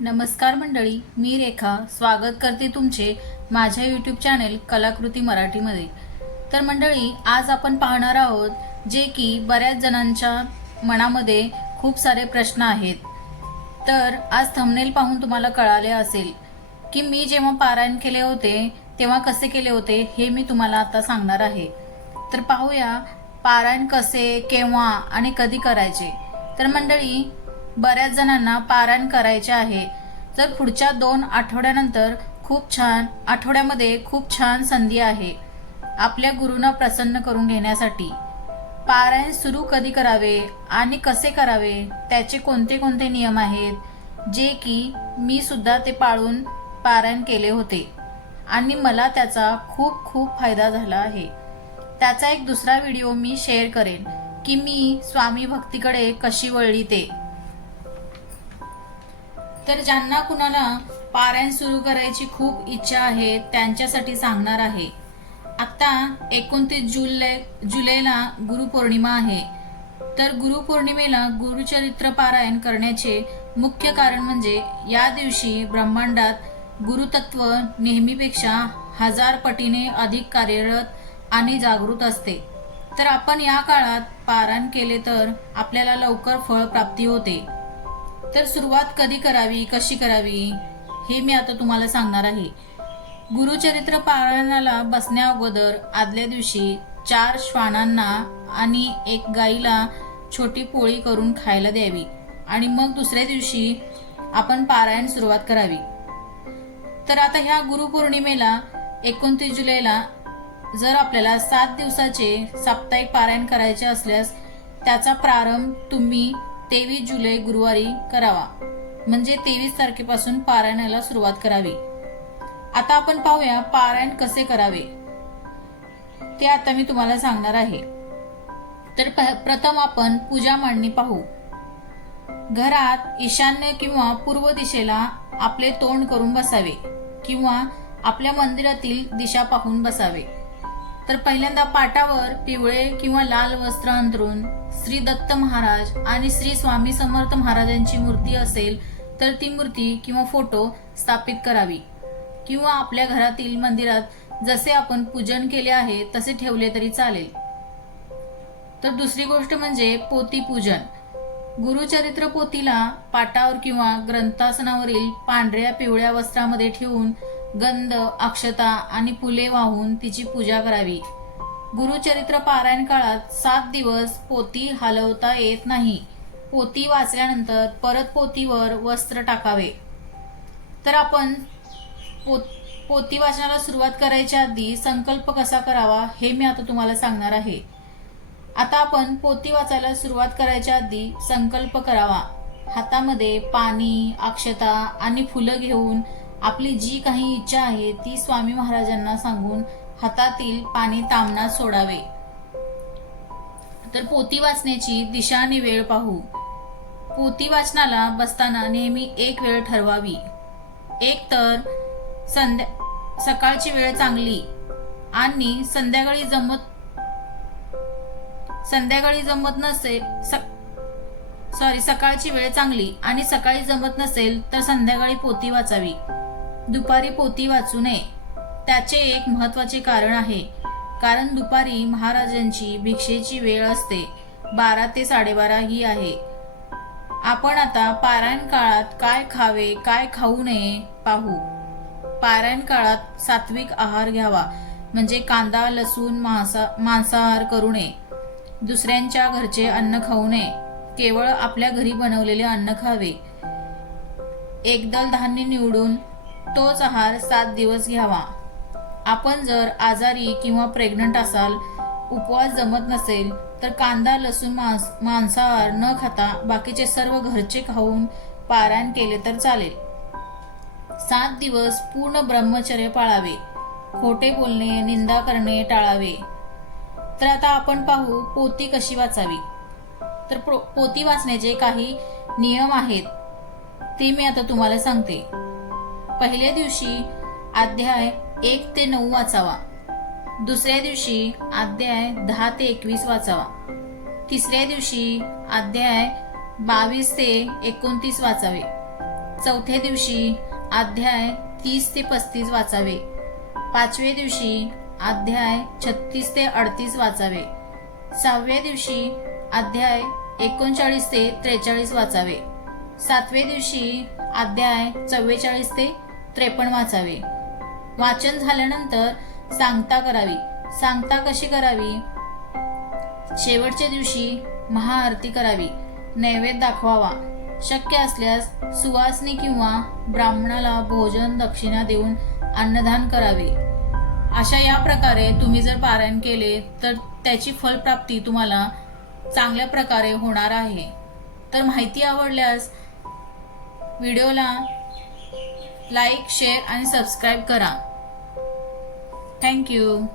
नमस्कार मंडळी, मी रेखा स्वागत करते तुमचे माझ्या यूट्यूब चॅनेल कलाकृती मराठीमध्ये। तर मंडळी, आज आपण पाहणार आहोत जे की बऱ्याच जणांच्या मनामध्ये खूप सारे प्रश्न आहेत। तर आज थंबनेल पाहून तुम्हाला कळाले असेल की मी जेव्हा पारायण केले होते तेव्हा कसे केले होते हे मी तुम्हाला आता सांगणार आहे। तर पाहूया पारायण कसे, केव्हा आणि कधी करायचे। तर मंडळी, बऱ्याच जणांना पारायण करायचे आहे, तर पुढच्या 2 आठवड्यानंतर आठवड्यामध्ये खूप छान संधी आहे आपल्या गुरूंना प्रसन्न करून घेण्यासाठी। पारायण सुरू कधी करावे आणि कसे करावे, त्याचे कोणते कोणते नियम आहेत जे की मी सुद्धा ते पाळून पारायण केले होते आणि मला त्याचा खूप खूप फायदा झाला आहे। त्याचा एक दुसरा व्हिडिओ मी शेअर करेन की मी स्वामी भक्तीकडे कशी वळली ते। तर ज्यांना कुणाला पारायण सुरू करायची खूप इच्छा आहे त्यांच्यासाठी सांगणार आहे। आता 29 जुलैला गुरुपौर्णिमा आहे। तर गुरुपौर्णिमेला गुरुचरित्र पारायण करण्याचे मुख्य कारण म्हणजे या दिवशी ब्रह्मांडात गुरुतत्व नेहमीपेक्षा 1000 पटीने अधिक कार्यरत आणि जागृत असते। तर आपण या काळात पारायण केले तर आपल्याला लवकर फळ प्राप्ती होते। तर सुरुवात कधी करावी, कशी करावी हे मी आता तुम्हाला सांगणार आहे। गुरुचरित्र पारायणाला बसण्या अगोदर आदल्या दिवशी 4 श्वानांना आणि 1 गाईला छोटी पोळी करून खायला द्यावी आणि मग दुसऱ्या दिवशी आपण पारायण सुरुवात करावी। तर आता ह्या गुरुपौर्णिमेला 29 जुलैला जर आपल्याला 7 दिवसाचे साप्ताहिक पारायण करायचे असल्यास त्याचा प्रारंभ तुम्ही 23 जुलै गुरुवारी करावा, म्हणजे 23 तारखेपासून पारायणाला सुरुवात करावी। आता आपण पाहूया पारायण कसे करावे ते आता मी तुम्हाला सांगणार आहे। तर प्रथम आपण पूजा मांडणी पाहू। घरात ईशान्य किंवा पूर्व दिशेला आपले तोंड करून बसावे किंवा आपल्या मंदिरातील दिशा पाहून बसावे। तर पहिल्यांदा पाटावर पिवळे किंवा लाल वस्त्र अंथरून श्री दत्त महाराज आणि श्री स्वामी समर्थ महाराजांची मूर्ती असेल तर ती मूर्ती किंवा फोटो स्थापित करावी किंवा आपल्या घरातील मंदिरात जसे आपण पूजन केले आहे तसे ठेवले तरी चालेल। तर दुसरी गोष्ट म्हणजे पोथी पूजन। गुरुचरित्र पोथीला पाटावर किंवा ग्रंथासनावरील पांढऱ्या पिवळ्या वस्त्रामध्ये ठेवून गंध, अक्षता आणि फुले वाहून तिची पूजा करावी। गुरुचरित्र पारायण काळात 7 दिवस पोथी हलवता येत नाही। पोथी वाचल्यानंतर परत पोथीवर वस्त्र टाकावे। तर आपण पोथी वाचनाला सुरुवात करायच्या आधी संकल्प कसा करावा हे मी आता तुम्हाला सांगणार आहे। आता आपण पोथी वाचायला सुरुवात करायच्या आधी संकल्प करावा। हातामध्ये पाणी, अक्षता आणि फुलं घेऊन आपली जी काही इच्छा आहे ती स्वामी महाराजांना सांगून हातातील पाणी तामनात सोडावे। तर पोथी वाचण्याची दिशा आणि वेळ पाहू। पोथी वाचनाला बसताना नेहमी एक वेळ ठरवावी। एक तर सकाळची वेळ चांगली आणि सकाळची वेळ चांगली आणि सकाळी जमत नसेल तर संध्याकाळी पोथी वाचावी। दुपारी पोथी वाचू नये। त्याचे एक महत्त्वाचे कारण आहे, कारण दुपारी महाराजांची भिक्षेची वेळ असते। 12 ते 12:30 ही आहे। आपण आता पारायण काळात काय खावे, काय खाऊ नये पाहू। पारायण काळात सात्विक आहार घ्यावा, म्हणजे कांदा, लसूण, मांसाहार करू नये। दुसऱ्यांच्या घरचे अन्न खाऊ नये। केवळ आपल्या घरी बनवलेले अन्न खावे। एकदल धान्य निवडून तोच आहार 7 दिवस घ्यावा। आपण जर आजारी किंवा प्रेग्नंट असाल, उपवास जमत नसेल तर कांदा, लसूण, मांसाहार न खाता बाकीचे सर्व घरचे खाऊन पारायण केले तर चालेल। 7 दिवस पूर्ण ब्रह्मचर्य पाळावे। खोटे बोलणे, निंदा करणे टाळावे। तर आता आपण पाहू पोथी कशी वाचावी। तर पोथी वाचण्याचे काही नियम आहेत ते मी आता तुम्हाला सांगते। पहिल्या दिवशी अध्याय 1 ते 9 वाचावा। दुसऱ्या दिवशी अध्याय 10 ते 21 वाचावा। तिसऱ्या दिवशी अध्याय 22 ते 29 वाचावे। चौथ्या दिवशी अध्याय 30 ते 35 वाचावे. पाचव्या दिवशी अध्याय 36 ते 38 वाचावे. सहाव्या दिवशी अध्याय 39 ते 43 वाचावे. सातव्या दिवशी अध्याय 44 ते 53 वाचावे. वाचन झाल्यानंतर सांगता करावी. सांगता कशी करावी? शेवटच्या दिवशी महाआरती करावी. नैवेद्य दाखवावा. शक्य असल्यास सुवासनी किंवा ब्राह्मणाला भोजन दक्षिणा देऊन अन्नदान करावे. अशा या प्रकारे तुम्ही जर पारायण केले तर त्याची फलप्राप्ती तुम्हाला चांगल्या प्रकारे होणार आहे. तर माहिती आवडल्यास व्हिडिओला लाईक, शेअर आणि सबस्क्राईब करा. थँक्यू.